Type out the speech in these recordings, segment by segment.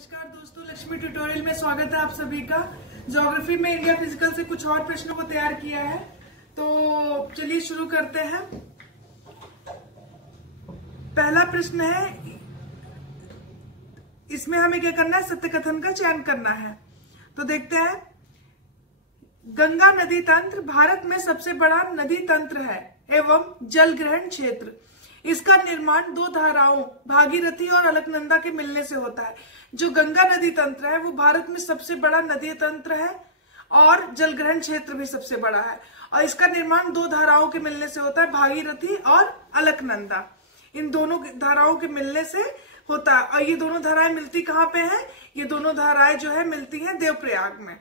नमस्कार दोस्तों, लक्ष्मी ट्यूटोरियल में स्वागत है आप सभी का। ज्योग्राफी में इंडिया फिजिकल से कुछ और प्रश्नों को तैयार किया है, तो चलिए शुरू करते हैं। पहला प्रश्न है, इसमें हमें क्या करना है, सत्य कथन का चयन करना है। तो देखते हैं, गंगा नदी तंत्र भारत में सबसे बड़ा नदी तंत्र है एवं जल ग्रहण क्षेत्र। इसका निर्माण दो धाराओं भागीरथी और अलकनंदा के मिलने से होता है। जो गंगा नदी तंत्र है वो भारत में सबसे बड़ा नदी तंत्र है और जल ग्रहण क्षेत्र भी सबसे बड़ा है, और इसका निर्माण दो धाराओं के मिलने से होता है, भागीरथी और अलकनंदा। इन दोनों धाराओं के मिलने से होता है। और ये दोनों धाराएं मिलती कहाँ पे हैं? ये दोनों धाराएं जो है मिलती हैं देवप्रयाग में।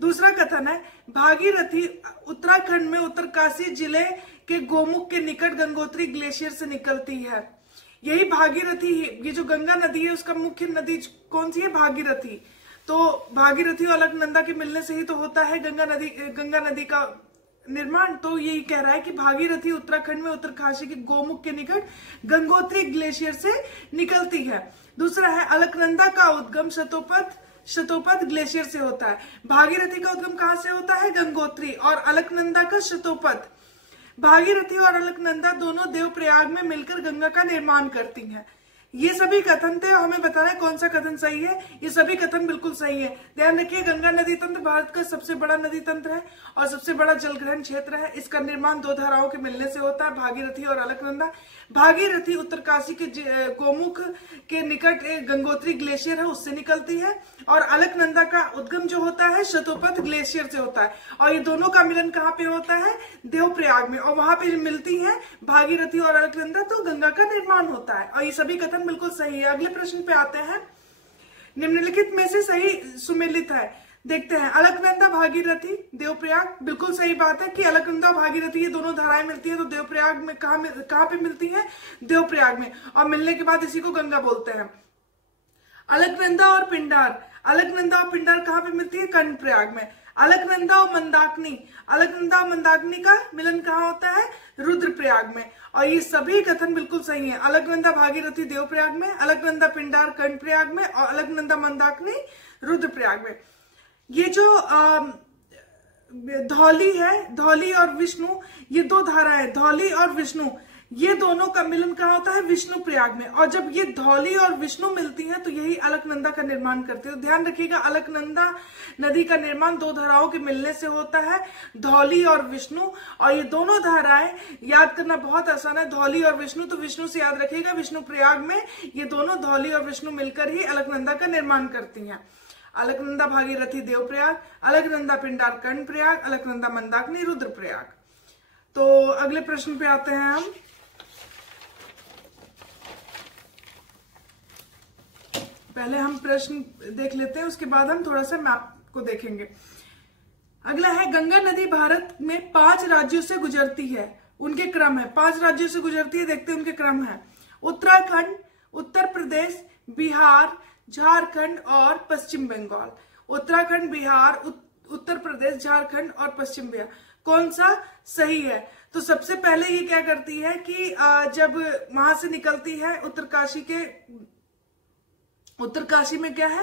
दूसरा कथन है, भागीरथी उत्तराखंड में उत्तरकाशी जिले के गोमुख के निकट गंगोत्री ग्लेशियर से निकलती है। यही भागीरथी, ये जो गंगा नदी है उसका मुख्य नदी कौन सी है? भागीरथी। तो भागीरथी और अलकनंदा के मिलने से ही तो होता है गंगा नदी का निर्माण। तो यही कह रहा है कि भागीरथी उत्तराखंड में उत्तरकाशी के गोमुख के निकट गंगोत्री ग्लेशियर से निकलती है। दूसरा है, अलकनंदा का उद्गम शतोपथ ग्लेशियर से होता है। भागीरथी का उद्गम कहाँ से होता है? गंगोत्री। और अलकनंदा का शतोपथ। भागीरथी और अलकनंदा दोनों देवप्रयाग में मिलकर गंगा का निर्माण करती हैं। ये सभी कथन थे, हमें बताना है कौन सा कथन सही है। ये सभी कथन बिल्कुल सही है। ध्यान रखिए, गंगा नदी तंत्र भारत का सबसे बड़ा नदी तंत्र है और सबसे बड़ा जलग्रहण क्षेत्र है। इसका निर्माण दो धाराओं के मिलने से होता है, भागीरथी और अलकनंदा। भागीरथी उत्तरकाशी के गोमुख के निकट गंगोत्री ग्लेशियर है, उससे निकलती है। और अलकनंदा का उद्गम जो होता है शतोपथ ग्लेशियर से होता है, और ये दोनों का मिलन कहाँ पे होता है? देवप्रयाग में। और वहां पे मिलती है भागीरथी और अलकनंदा, तो गंगा का निर्माण होता है। और ये सभी कथन बिल्कुल सही है। अगले प्रश्न पे आते हैं, निम्नलिखित में से सही सुमेलित है। देखते हैं, अलकनंदा भागीरथी देवप्रयाग, बिल्कुल सही बात है कि अलकनंदा भागीरथी ये दोनों धाराएं मिलती हैं, तो देवप्रयाग में कहाँ पे मिलती हैं? देवप्रयाग में। और मिलने के बाद इसी को गंगा बोलते हैं। अलकनंदा और पिंडार कहाँ पे मिलती है? कर्णप्रयाग में। अलकनंदा और मंदाकिनी का मिलन कहाँ होता है? रुद्रप्रयाग में। और ये सभी कथन बिल्कुल सही है। अलकनंदा भागीरथी देवप्रयाग में, अलकनंदा पिंडार कर्णप्रयाग में, और अलकनंदा मंदाकिनी रुद्रप्रयाग में। ये जो धौली है, धौली और विष्णु, ये दो धाराएं, धौली और विष्णु, ये दोनों का मिलन कहाँ होता है? विष्णु प्रयाग में। और जब ये धौली और विष्णु मिलती हैं तो यही अलकनंदा का निर्माण करती है। तो ध्यान रखिएगा, अलकनंदा नदी का निर्माण दो धाराओं के मिलने से होता है, धौली और विष्णु। और ये दोनों धाराएं याद करना बहुत आसान है, धौली और विष्णु। तो विष्णु से याद रखिएगा, विष्णु प्रयाग में ये दोनों धौली और विष्णु मिलकर ही अलकनंदा का निर्माण करती हैं। अलकनंदा भागीरथी देवप्रयाग, अलकनंदा पिंडार कर्णप्रयाग, अलकनंदा मंदाकिनी रुद्रप्रयाग। तो अगले प्रश्न पे आते हैं हम। पहले हम प्रश्न देख लेते हैं, उसके बाद हम थोड़ा सा मैप को देखेंगे। अगला है, गंगा नदी भारत में 5 राज्यों से गुजरती है। उनके क्रम है, 5 राज्यों से गुजरती है, देखते हैं उनके क्रम है। उत्तराखंड, उत्तर प्रदेश, बिहार, झारखंड और पश्चिम बंगाल। उत्तराखंड, बिहार, उत्तर प्रदेश, झारखंड और पश्चिम बंगाल। कौन सा सही है? तो सबसे पहले ये क्या करती है कि जब वहां से निकलती है उत्तरकाशी में क्या है,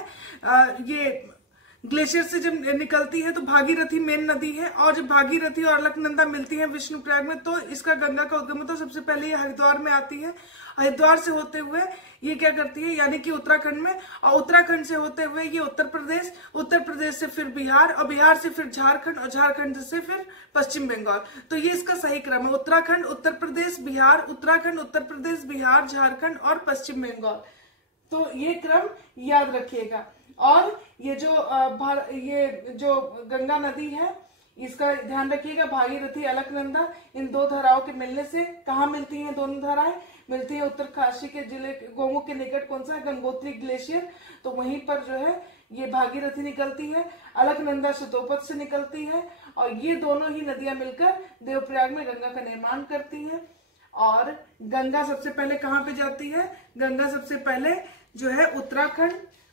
ये ग्लेशियर से जब निकलती है तो भागीरथी मेन नदी है। और जब भागीरथी और अलकनंदा मिलती है विष्णुप्रयाग में, तो इसका गंगा का उद्गम होता है। सबसे पहले ये हरिद्वार में आती है, हरिद्वार से होते हुए ये क्या करती है, यानी कि उत्तराखंड में, और उत्तराखंड से होते हुए ये उत्तर प्रदेश से फिर बिहार, और बिहार से फिर झारखंड, और झारखंड से फिर पश्चिम बंगाल। तो ये इसका सही क्रम है, उत्तराखंड, उत्तर प्रदेश, बिहार, उत्तराखंड, उत्तर प्रदेश, बिहार, झारखंड और पश्चिम बंगाल। तो ये क्रम याद रखिएगा। और ये जो गंगा नदी है, इसका ध्यान रखिएगा, भागीरथी अलकनंदा, इन दो धाराओं के मिलने से कहाँ मिलती हैं? दोनों धाराएं मिलती हैं उत्तरकाशी के जिले गोमुख के निकट, कौन सा है? गंगोत्री ग्लेशियर। तो वहीं पर जो है ये भागीरथी निकलती है, अलकनंदा शतोपथ से निकलती है, और ये दोनों ही नदियां मिलकर देवप्रयाग में गंगा का निर्माण करती हैं। और गंगा सबसे पहले कहाँ पे जाती है? गंगा सबसे पहले जो है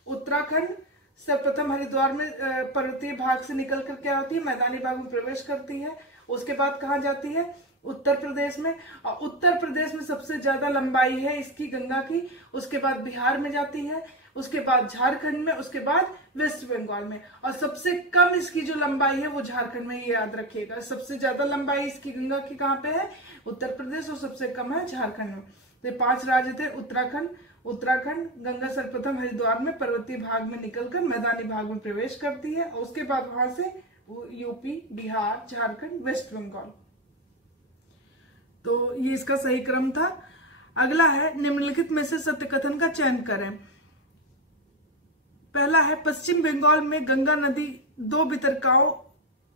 उत्तराखंड सर्वप्रथम हरिद्वार में पर्वतीय भाग से निकलकर क्या होती है? मैदानी भाग में प्रवेश करती है। उसके बाद कहाँ जाती है? उत्तर प्रदेश में। और उत्तर प्रदेश में सबसे ज्यादा लंबाई है इसकी गंगा की। उसके बाद बिहार में जाती है, उसके बाद झारखंड में, उसके बाद वेस्ट बंगाल में। और सबसे कम इसकी जो लंबाई है वो झारखंड में, ये याद रखिएगा। सबसे ज्यादा लंबाई इसकी गंगा की कहाँ पे है? उत्तर प्रदेश, और सबसे कम है झारखंड में। तो 5 राज्य थे। उत्तराखंड गंगा सर्वप्रथम हरिद्वार में पर्वतीय भाग में निकलकर मैदानी भाग में प्रवेश करती है, और उसके बाद वहां से यूपी, बिहार, झारखंड, वेस्ट बंगाल। तो ये इसका सही क्रम था। अगला है निम्नलिखित में से सत्य कथन का चयन करें। पहला है पश्चिम बंगाल में गंगा नदी 2 वितरकाओं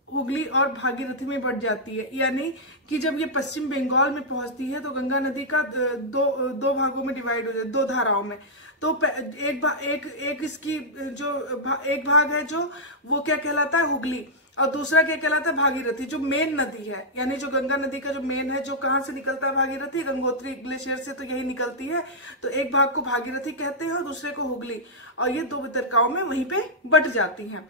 हुगली और भागीरथी में बढ़ जाती है। यानी कि जब ये पश्चिम बंगाल में पहुंचती है तो गंगा नदी का दो भागों में डिवाइड हो जाए, 2 धाराओं में। तो एक इसकी जो एक भाग है जो वो क्या कहलाता है? हुगली, और दूसरा क्या कहलाता है? भागीरथी, जो मेन नदी है। यानी जो गंगा नदी का जो मेन है, जो कहाँ से निकलता है? भागीरथी, गंगोत्री ग्लेशियर से तो यही निकलती है। तो एक भाग को भागीरथी कहते हैं और दूसरे को हुगली, और ये 2 वितरकाओं में वहीं पे बट जाती हैं।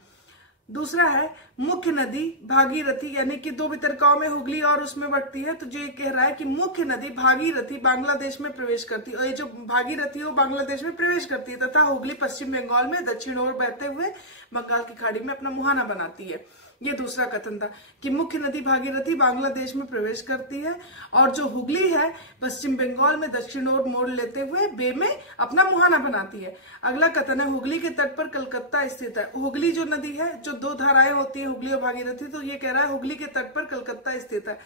दूसरा है मुख्य नदी भागीरथी, यानी कि 2 वितरकाओं में हुगली और उसमें बढ़ती है। तो जो ये कह रहा है कि मुख्य नदी भागीरथी बांग्लादेश में प्रवेश करती है, और ये जो भागीरथी है वो बांग्लादेश में प्रवेश करती है, तथा हुगली पश्चिम बंगाल में दक्षिण ओर बहते हुए बंगाल की खाड़ी में अपना मुहाना बनाती है। ये दूसरा कथन था कि मुख्य नदी भागीरथी बांग्लादेश में प्रवेश करती है, और जो हुगली है पश्चिम बंगाल में दक्षिण ओर मोड़ लेते हुए बे में अपना मुहाना बनाती है। अगला कथन है हुगली के तट पर कलकत्ता स्थित है। हुगली जो नदी है, जो 2 धाराएं होती है हुगली और भागीरथी, तो ये कह रहा है हुगली के तट पर कलकत्ता स्थित है।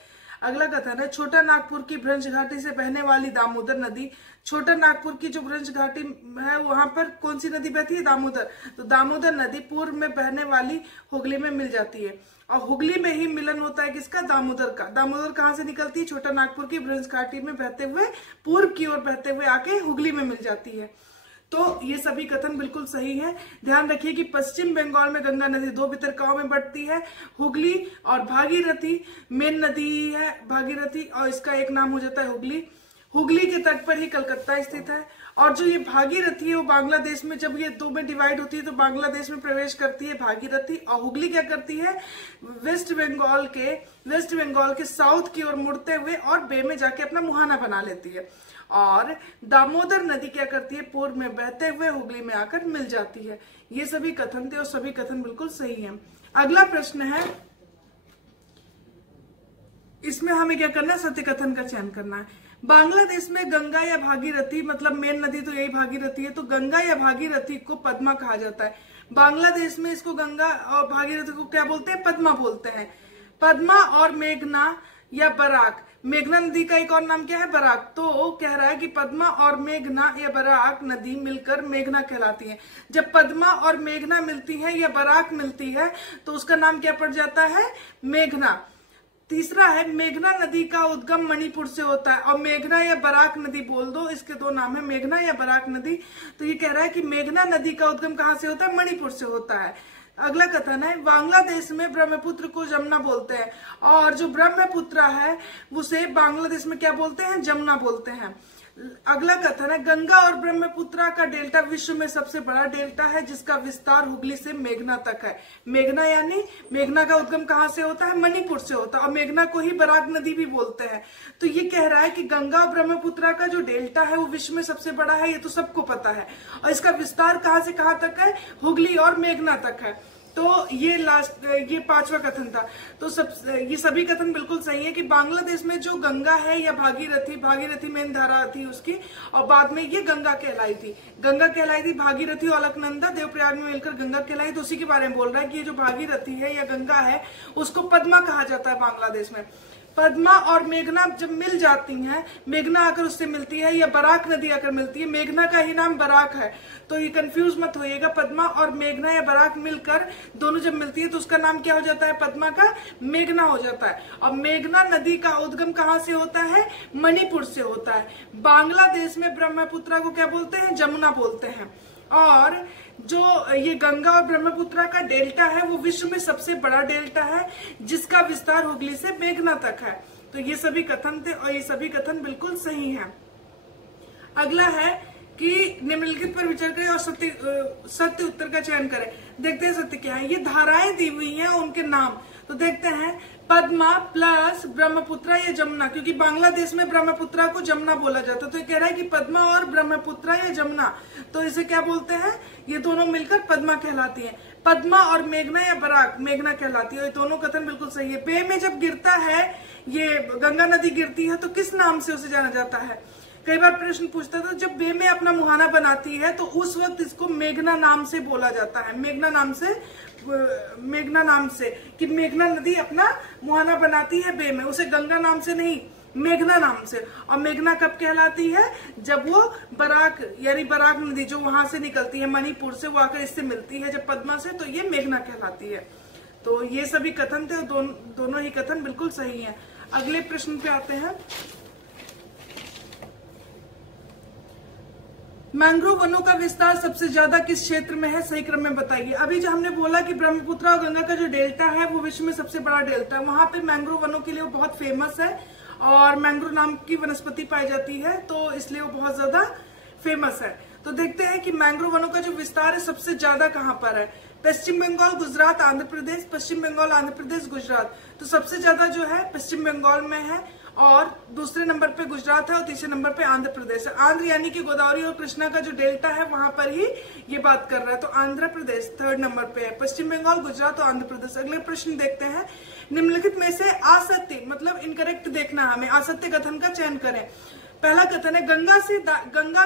अगला कथन है छोटा नागपुर की भ्रंश घाटी से बहने वाली दामोदर नदी। छोटा नागपुर की जो भ्रंश घाटी है वहां पर कौन सी नदी बहती है? दामोदर। तो दामोदर नदी पूर्व में बहने वाली हुगली में मिल जाती है, और हुगली में ही मिलन होता है किसका? दामोदर का। दामोदर कहाँ से निकलती है? छोटा नागपुर की भ्रंश घाटी में बहते हुए पूर्व की ओर बहते हुए आके हुगली में मिल जाती है। तो ये सभी कथन बिल्कुल सही है। ध्यान रखिए कि पश्चिम बंगाल में गंगा नदी 2 वितरकाओं में बढ़ती है। हुगली और भागीरथी मेन नदी है भागीरथी, और इसका एक नाम हो जाता है हुगली। हुगली के तट पर ही कलकत्ता स्थित है, और जो ये भागीरथी है वो बांग्लादेश में, जब ये 2 में डिवाइड होती है तो बांग्लादेश में प्रवेश करती है भागीरथी, और हुगली क्या करती है? वेस्ट बंगाल के साउथ की ओर मुड़ते हुए और बे में जाके अपना मुहाना बना लेती है। और दामोदर नदी क्या करती है? पूर्व में बहते हुए हुगली में आकर मिल जाती है। ये सभी कथन थे, और सभी कथन बिल्कुल सही हैं। अगला प्रश्न है, इसमें हमें क्या करना है? सत्य कथन का चयन करना है। बांग्लादेश में गंगा या भागीरथी, मतलब मेन नदी तो यही भागीरथी है, तो गंगा या भागीरथी को पद्मा कहा जाता है। बांग्लादेश में इसको गंगा और भागीरथी को क्या बोलते हैं? पद्मा बोलते हैं। पद्मा और मेघना या बराक, मेघना नदी का एक और नाम क्या है? बराक। तो कह रहा है कि पद्मा और मेघना या बराक नदी मिलकर मेघना कहलाती है। जब पद्मा और मेघना मिलती है या बराक मिलती है तो उसका नाम क्या पड़ जाता है? मेघना। तीसरा है मेघना नदी का उद्गम मणिपुर से होता है, और मेघना या बराक नदी बोल दो, इसके 2 नाम है, मेघना या बराक नदी। तो ये कह रहा है कि मेघना नदी का उद्गम कहाँ से होता है? मणिपुर से होता है। अगला कथन है बांग्लादेश में ब्रह्मपुत्र को जमुना बोलते हैं, और जो ब्रह्मपुत्र है उसे बांग्लादेश में क्या बोलते हैं? जमुना बोलते हैं। अगला कथन है गंगा और ब्रह्मपुत्र का डेल्टा विश्व में सबसे बड़ा डेल्टा है, जिसका विस्तार हुगली से मेघना तक है। मेघना यानी मेघना का उद्गम कहाँ से होता है? मणिपुर से होता है, और मेघना को ही बराक नदी भी बोलते हैं। तो ये कह रहा है कि गंगा और ब्रह्मपुत्र का जो डेल्टा है वो विश्व में सबसे बड़ा है, ये तो सबको पता है, और इसका विस्तार कहाँ से कहाँ तक है? हुगली और मेघना तक है। तो ये 5वां कथन था। तो ये सभी कथन बिल्कुल सही है कि बांग्लादेश में जो गंगा है या भागीरथी मेन धारा थी उसकी, और बाद में ये गंगा कहलाई थी। भागीरथी और अलकनंदा देवप्रयाग में मिलकर गंगा कहलाई, तो उसी के बारे में बोल रहा है कि ये जो भागीरथी है या गंगा है उसको पद्मा कहा जाता है बांग्लादेश में। पद्मा और मेघना जब मिल जाती हैं, मेघना आकर उससे मिलती है या बराक नदी आकर मिलती है, मेघना का ही नाम बराक है, तो ये कंफ्यूज मत होइएगा। पद्मा और मेघना या बराक मिलकर दोनों जब मिलती है तो उसका नाम क्या हो जाता है? पद्मा का मेघना हो जाता है। और मेघना नदी का उद्गम कहाँ से होता है? मणिपुर से होता है। बांग्लादेश में ब्रह्मपुत्र को क्या बोलते हैं? जमुना बोलते हैं। और जो ये गंगा और ब्रह्मपुत्र का डेल्टा है वो विश्व में सबसे बड़ा डेल्टा है, जिसका विस्तार हुगली से मेघना तक है। तो ये सभी कथन थे, और ये सभी कथन बिल्कुल सही हैं। अगला है कि निम्नलिखित पर विचार करें और सत्य उत्तर का चयन करें। देखते हैं सत्य क्या है। ये धाराएं दी हुई हैं, उनके नाम तो देखते हैं। पद्मा प्लस ब्रह्मपुत्रा या जमुना, क्योंकि बांग्लादेश में ब्रह्मपुत्रा को जमुना बोला जाता है, तो ये कह रहा है कि पद्मा और ब्रह्मपुत्रा या जमुना, तो इसे क्या बोलते हैं, ये दोनों मिलकर पद्मा कहलाती है। पद्मा और मेघना या बराक मेघना कहलाती है। ये दोनों कथन बिल्कुल सही है। बे में जब गिरता है, ये गंगा नदी गिरती है, तो किस नाम से उसे जाना जाता है। कई बार प्रश्न पूछता था, जब बे में अपना मुहाना बनाती है तो उस वक्त इसको मेघना नाम से बोला जाता है। मेघना नाम से कि मेघना नदी अपना मुहाना बनाती है बे में, उसे गंगा नाम से नहीं, मेघना नाम से। और मेघना कब कहलाती है, जब वो बराक यानी बराक नदी जो वहां से निकलती है मणिपुर से, वो आकर इससे मिलती है जब पद्मा से, तो ये मेघना कहलाती है। तो ये सभी कथन थे, दोनों ही कथन बिल्कुल सही हैं। अगले प्रश्न पे आते हैं। मैंग्रोव वनों का विस्तार सबसे ज्यादा किस क्षेत्र में है, सही क्रम में बताइए। अभी जो हमने बोला कि ब्रह्मपुत्र और गंगा का जो डेल्टा है वो विश्व में सबसे बड़ा डेल्टा है, वहां पे मैंग्रोव वनों के लिए वो बहुत फेमस है और मैंग्रोव नाम की वनस्पति पाई जाती है, तो इसलिए वो बहुत ज्यादा फेमस है। तो देखते हैं कि मैंग्रोव वनों का जो विस्तार है सबसे ज्यादा कहाँ पर है। पश्चिम बंगाल, गुजरात, आंध्र प्रदेश। पश्चिम बंगाल, आंध्र प्रदेश, गुजरात। तो सबसे ज्यादा जो है पश्चिम बंगाल में है और दूसरे नंबर पे गुजरात है और तीसरे नंबर पे आंध्र प्रदेश है। आंध्र यानी कि गोदावरी और कृष्णा का जो डेल्टा है वहां पर ही ये बात कर रहा है, तो आंध्र प्रदेश थर्ड नंबर पे है। पश्चिम बंगाल, गुजरात और आंध्र प्रदेश। अगले प्रश्न देखते हैं। निम्नलिखित में से असत्य मतलब इनकरेक्ट देखना, हमें असत्य कथन का चयन करें। पहला कथन है, गंगा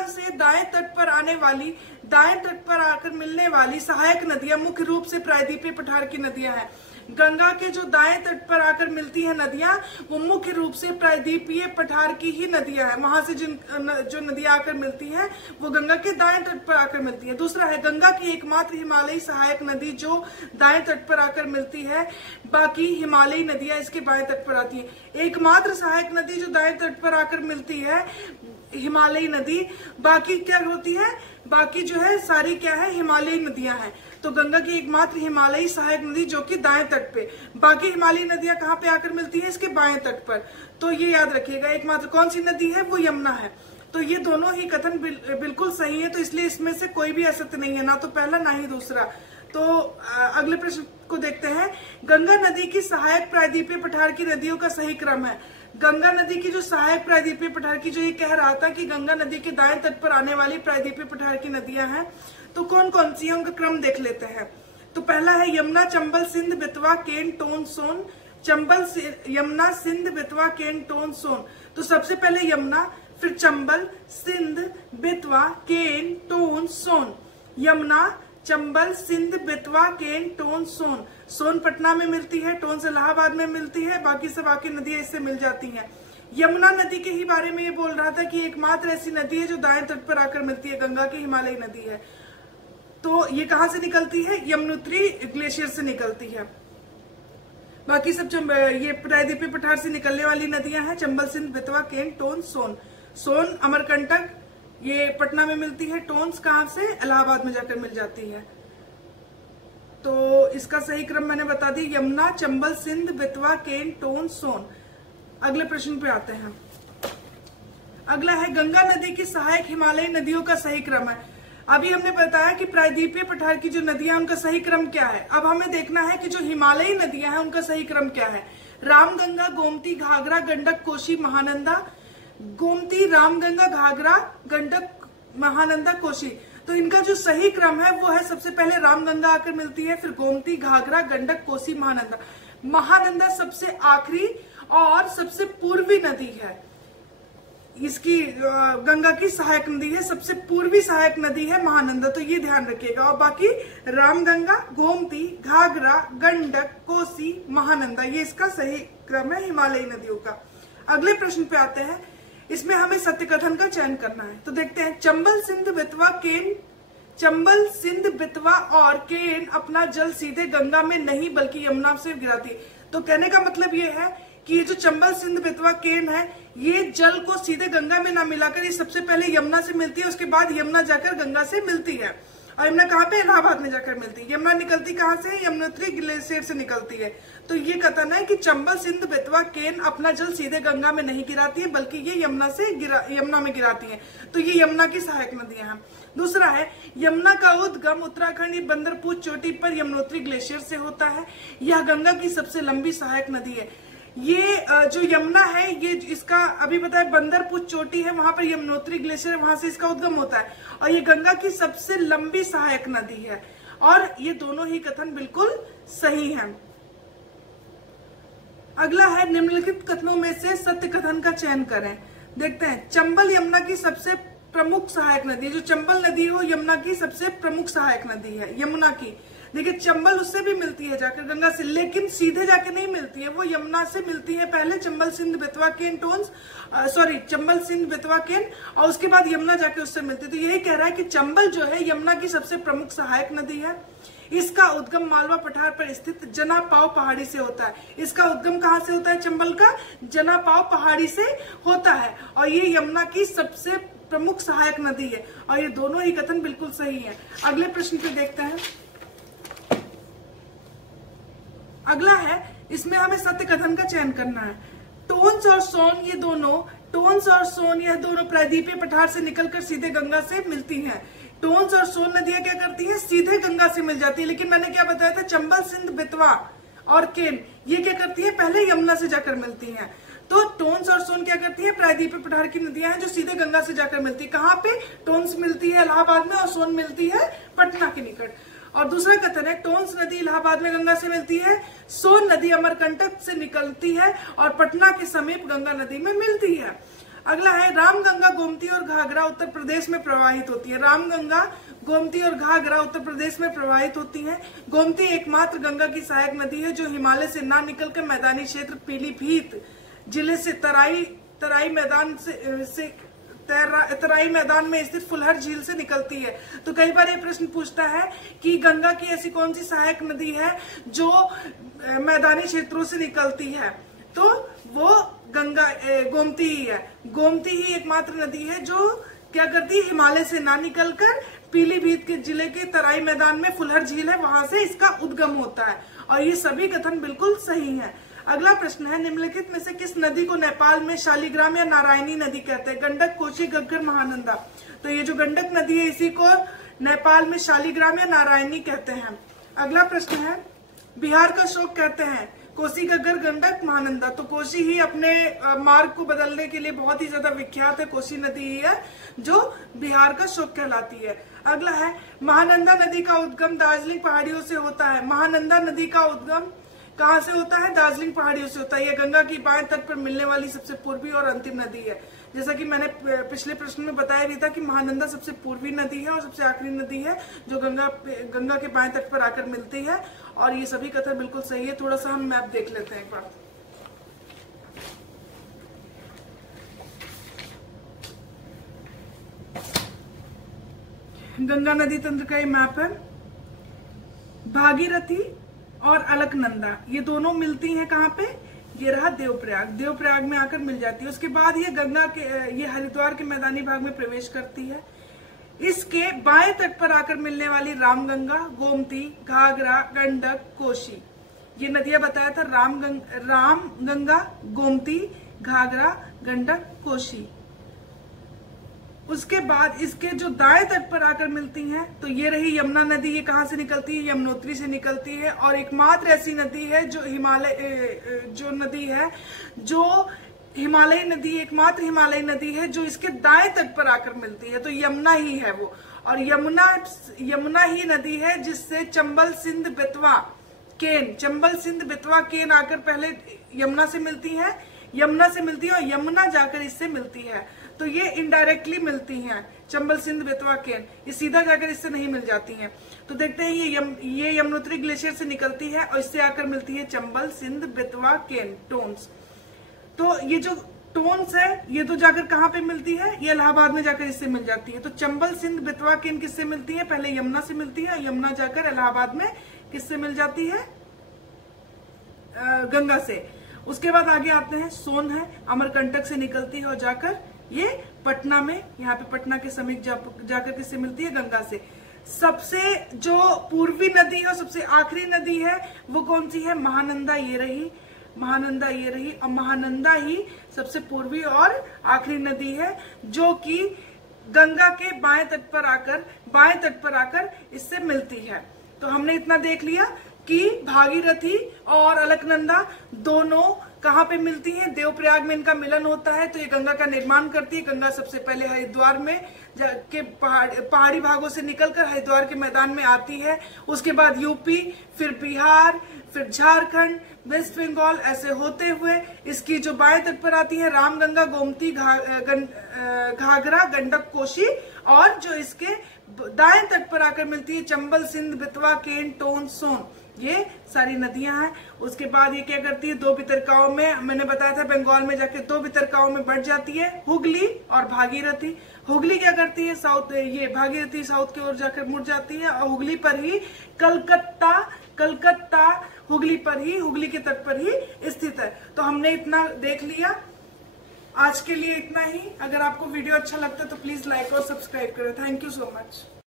से दाएं तट पर आने वाली, दाएं तट पर आकर मिलने वाली सहायक नदियां मुख्य रूप से प्रायद्वीपीय पठार की नदियां हैं। गंगा के जो दाएं तट पर आकर मिलती है नदियां, वो मुख्य रूप से प्रायद्वीपीय पठार की ही नदियां हैं। वहां से जो नदियां आकर मिलती हैं वो गंगा के दाएं तट पर आकर मिलती है। दूसरा है, गंगा की एकमात्र हिमालयी सहायक नदी जो दाएं तट पर आकर मिलती है, बाकी हिमालयी नदियां इसके बाएं तट पर आती है। एकमात्र सहायक नदी जो दाएं तट पर आकर मिलती है हिमालयी नदी, बाकी क्या होती है, बाकी जो है सारी क्या है, हिमालयी नदियां हैं। तो गंगा की एकमात्र हिमालयी सहायक नदी जो कि दाएं तट पे, बाकी हिमालयी नदियां कहाँ पे आकर मिलती है, इसके बाएं तट पर। तो ये याद रखिएगा, एकमात्र कौन सी नदी है, वो यमुना है। तो ये दोनों ही कथन बिल्कुल सही है, तो इसलिए इसमें से कोई भी असत्य नहीं है, ना तो पहला ना ही दूसरा। तो अगले प्रश्न को देखते हैं। गंगा नदी की सहायक प्रायद्वीपीय पठार की नदियों का सही क्रम है। गंगा नदी की जो सहायक प्रायद्वीपीय पठार की, जो ये कह रहा था कि गंगा नदी के दाएं तट पर आने वाली प्रायद्वीपीय पठार की नदियां हैं, तो कौन कौन सी है उनका क्रम देख लेते हैं। तो पहला है यमुना, चंबल, सिंध, बेतवा, केन, टोन, सोन। चंबल, यमुना, सिंध, बेतवा, केन, टोन, सोन। तो सबसे पहले यमुना, फिर चंबल, सिंध, बेतवा, केन, टोन, सोन। यमुना, चंबल, सिंध, बेतवा, केन, टोन, सोन। सोन पटना में मिलती है, टोन से इलाहाबाद में मिलती है, बाकी सब बाकी नदियां इससे मिल जाती हैं। यमुना नदी के ही बारे में ये बोल रहा था कि एकमात्र ऐसी नदी है जो दाएं तट पर आकर मिलती है, गंगा की हिमालयी नदी है। तो ये कहां से निकलती है, यमुनोत्री ग्लेशियर से निकलती है। बाकी सब ये प्रायद्वीपीय पठार से निकलने वाली नदियां हैं, चंबल, सिंध, बेतवा, केन, टोन, सोन। सोन अमरकंटक ये पटना में मिलती है, टोन्स कहां से, इलाहाबाद में जाकर मिल जाती है। तो इसका सही क्रम मैंने बता दी, यमुना, चंबल, सिंध, बेतवा, केन, टोन, सोन। अगले प्रश्न पे आते हैं। अगला है, गंगा नदी की सहायक हिमालयी नदियों का सही क्रम है। अभी हमने बताया कि प्रायद्वीपीय पठार की जो नदियां उनका सही क्रम क्या है। अब हमें देखना है कि जो हिमालयी नदियां हैं उनका सही क्रम क्या है। रामगंगा, गोमती, घाघरा, गंडक, कोसी, महानंदा। गोमती, रामगंगा, घाघरा, गंडक, महानंदा, कोसी। तो इनका जो सही क्रम है वो है, सबसे पहले रामगंगा आकर मिलती है, फिर गोमती, घाघरा, गंडक, कोसी, महानंदा। महानंदा सबसे आखिरी और सबसे पूर्वी नदी है, इसकी गंगा की सहायक नदी है, सबसे पूर्वी सहायक नदी है महानंदा, तो ये ध्यान रखिएगा। और बाकी रामगंगा, गोमती, घाघरा, गंडक, कोसी, महानंदा, ये इसका सही क्रम है हिमालयी नदियों का। अगले प्रश्न पे आते हैं। इसमें हमें सत्य कथन का चयन करना है, तो देखते हैं। चंबल, सिंध, बेतवा, केन, चंबल, सिंध, बेतवा और केन अपना जल सीधे गंगा में नहीं बल्कि यमुना से गिराती। तो कहने का मतलब ये है कि ये जो चंबल, सिंध, बेतवा, केन है, ये जल को सीधे गंगा में ना मिलाकर ये सबसे पहले यमुना से मिलती है, उसके बाद यमुना जाकर गंगा से मिलती है। और यमुना कहाँ पे, इलाहाबाद में जाकर मिलती है। यमुना निकलती कहाँ से, यमुनोत्री ग्लेशियर से निकलती है। तो ये कथन है कि चंबल सिंध बेतवा केन अपना जल सीधे गंगा में नहीं गिराती है, बल्कि ये यमुना में गिराती है। तो ये यमुना की सहायक नदियां हैं। दूसरा है, यमुना का उद्गम उत्तराखंड की बंदरपूछ चोटी पर यमुनोत्री ग्लेशियर से होता है। यह गंगा की सबसे लंबी सहायक नदी है। ये जो यमुना है, ये इसका अभी बताया बंदरपूछ चोटी है, वहां पर यमुनोत्री ग्लेशियर, वहां से इसका उद्गम होता है, और ये गंगा की सबसे लंबी सहायक नदी है। और ये दोनों ही कथन बिल्कुल सही हैं। अगला है, निम्नलिखित कथनों में से सत्य कथन का चयन करें। देखते हैं, चंबल यमुना की सबसे प्रमुख सहायक नदी है। जो चंबल नदी है वो यमुना की सबसे प्रमुख सहायक नदी है, यमुना की। देखिए, चंबल उससे भी मिलती है जाकर गंगा से, लेकिन सीधे जाके नहीं मिलती है, वो यमुना से मिलती है पहले, चंबल सिंध बेतवा केन चंबल सिंध बेतवा केन, और उसके बाद यमुना जाके उससे मिलती है। तो यही कह रहा है कि चंबल जो है यमुना की सबसे प्रमुख सहायक नदी है। इसका उद्गम मालवा पठार पर स्थित जनापाव पहाड़ी से होता है। इसका उद्गम कहाँ से होता है, चंबल का जनापाव पहाड़ी से होता है, और ये यमुना की सबसे प्रमुख सहायक नदी है। और ये दोनों ही कथन बिल्कुल सही है। अगले प्रश्न पे देखते हैं। अगला है, इसमें हमें सत्य कथन का चयन करना है। टोंस और सोन यह दोनों प्रायद्वीपीय पठार से निकलकर सीधे गंगा से मिलती हैं। टोंस और सोन नदियां क्या करती हैं, सीधे गंगा से मिल जाती है। लेकिन मैंने क्या बताया था, चंबल सिंध बेतवा और केन ये क्या करती है, पहले यमुना से जाकर मिलती हैं। तो टोंस और सोन क्या करती है, प्रायद्वीपीय पठार की नदियां हैं जो सीधे गंगा से जाकर मिलती है। कहाँ पे, टोंस मिलती है इलाहाबाद में, और सोन मिलती है पटना के निकट। और दूसरा कथन है, टोंस नदी इलाहाबाद में गंगा से मिलती है, सोन नदी अमरकंटक से निकलती है और पटना के समीप गंगा नदी में मिलती है। अगला है, रामगंगा गोमती और घाघरा उत्तर प्रदेश में प्रवाहित होती है। रामगंगा गोमती और घाघरा उत्तर प्रदेश में प्रवाहित होती हैं। गोमती एकमात्र गंगा की सहायक नदी है जो हिमालय से ना निकलकर मैदानी क्षेत्र पीलीभीत जिले से तराई मैदान में स्थित फुलहर झील से निकलती है। तो कई बार ये प्रश्न पूछता है कि गंगा की ऐसी कौन सी सहायक नदी है जो मैदानी क्षेत्रों से निकलती है, तो वो गोमती ही है। गोमती ही एकमात्र नदी है जो क्या करती है, हिमालय से ना निकलकर पीलीभीत के जिले के तराई मैदान में फुलहर झील है, वहां से इसका उद्गम होता है। और ये सभी कथन बिल्कुल सही हैं। अगला प्रश्न है, निम्नलिखित में से किस नदी को नेपाल में शालिग्राम या नारायणी नदी कहते हैं। गंडक, कोसी, घग्गर, महानंदा। तो ये जो गंडक नदी है इसी को नेपाल में शालिग्राम या नारायणी कहते हैं। अगला प्रश्न है, बिहार का शोक कहते हैं कोसी, घग्गर, गंडक, महानंदा। तो कोसी ही अपने मार्ग को बदलने के लिए बहुत ही ज्यादा विख्यात है। कोसी नदी ही है जो बिहार का शोक कहलाती है। अगला है, महानंदा नदी का उद्गम दार्जिलिंग पहाड़ियों से होता है। महानंदा नदी का उद्गम कहाँ से होता है, दार्जिलिंग पहाड़ियों से होता है। यह गंगा की बाएं तट पर मिलने वाली सबसे पूर्वी और अंतिम नदी है। जैसा कि मैंने पिछले प्रश्न में बताया भी था कि महानंदा सबसे पूर्वी नदी है और सबसे आखिरी नदी है जो गंगा के बाएं तट पर आकर मिलती है। और ये सभी कथन बिल्कुल सही है। थोड़ा सा हम मैप देख लेते हैं एक बार। गंगा नदी तंत्र का ये मैप है। भागीरथी और अलकनंदा ये दोनों मिलती हैं कहाँ पे, ये रहा देवप्रयाग में आकर मिल जाती है। उसके बाद ये हरिद्वार के मैदानी भाग में प्रवेश करती है। इसके बाएं तट पर आकर मिलने वाली रामगंगा, गोमती, घाघरा, गंडक, कोसी, ये नदियां बताया था। रामगंगा, गोमती, घाघरा, गंडक, कोसी। उसके बाद इसके जो दाएं तट पर आकर मिलती हैं तो ये रही यमुना नदी। ये कहाँ से निकलती है, यमुनोत्री से निकलती है। और एकमात्र ऐसी नदी है जो एकमात्र हिमालयी नदी है जो इसके दाएं तट पर आकर मिलती है। तो यमुना ही है वो। और यमुना ही नदी है जिससे चंबल सिंध बेतवा केन आकर पहले यमुना से मिलती है और यमुना जाकर इससे मिलती है। तो ये इनडायरेक्टली मिलती हैं, चंबल सिंध बेतवा केन, ये सीधा जाकर इससे नहीं मिल जाती हैं। तो देखते हैं ये यमुनोत्री ग्लेशियर से निकलती है और इससे आकर मिलती है चंबल सिंध बेतवा केन टोन्स। तो ये जो टोन्स है ये तो जाकर कहाँ पे मिलती है, ये इलाहाबाद में जाकर इससे मिल जाती है। तो चंबल सिंध बेतवा केन किससे मिलती है, पहले यमुना से मिलती है, यमुना जाकर इलाहाबाद में किससे मिल जाती है, गंगा से। उसके बाद आगे आते हैं, सोन है, अमरकंटक से निकलती है और जाकर ये पटना में, यहाँ पे पटना के समीप जाकर किससे मिलती है, गंगा से। सबसे जो पूर्वी नदी है और सबसे आखिरी नदी है वो कौन सी है? महानंदा, ये रही महानंदा, ये रही। और महानंदा ही सबसे पूर्वी और आखिरी नदी है जो कि गंगा के बाएं तट पर आकर इससे मिलती है। तो हमने इतना देख लिया कि भागीरथी और अलकनंदा दोनों कहाँ पे मिलती हैं? देवप्रयाग में इनका मिलन होता है। तो ये गंगा का निर्माण करती है। गंगा सबसे पहले हरिद्वार में के पहाड़ी भागों से निकलकर हरिद्वार के मैदान में आती है। उसके बाद यूपी, फिर बिहार, फिर झारखंड, वेस्ट बंगाल, ऐसे होते हुए इसकी जो बाएं तट पर आती है रामगंगा, गोमती, घाघरा, गंडक, कोसी, और जो इसके दाएं तट पर आकर मिलती है चंबल, सिंध, बेतवा, केन, टोन, सोन, ये सारी नदियां हैं। उसके बाद ये क्या करती है? दो वितरकाओं में, मैंने बताया था बंगाल में जाके दो वितरकाओं में बढ़ जाती है, हुगली और भागीरथी। हुगली क्या करती है? साउथ, ये भागीरथी साउथ की ओर जाकर मुड़ जाती है और हुगली पर ही कलकत्ता हुगली पर ही, हुगली के तट पर ही स्थित है। तो हमने इतना देख लिया, आज के लिए इतना ही। अगर आपको वीडियो अच्छा लगता है तो प्लीज लाइक और सब्सक्राइब करें। Thank you so much.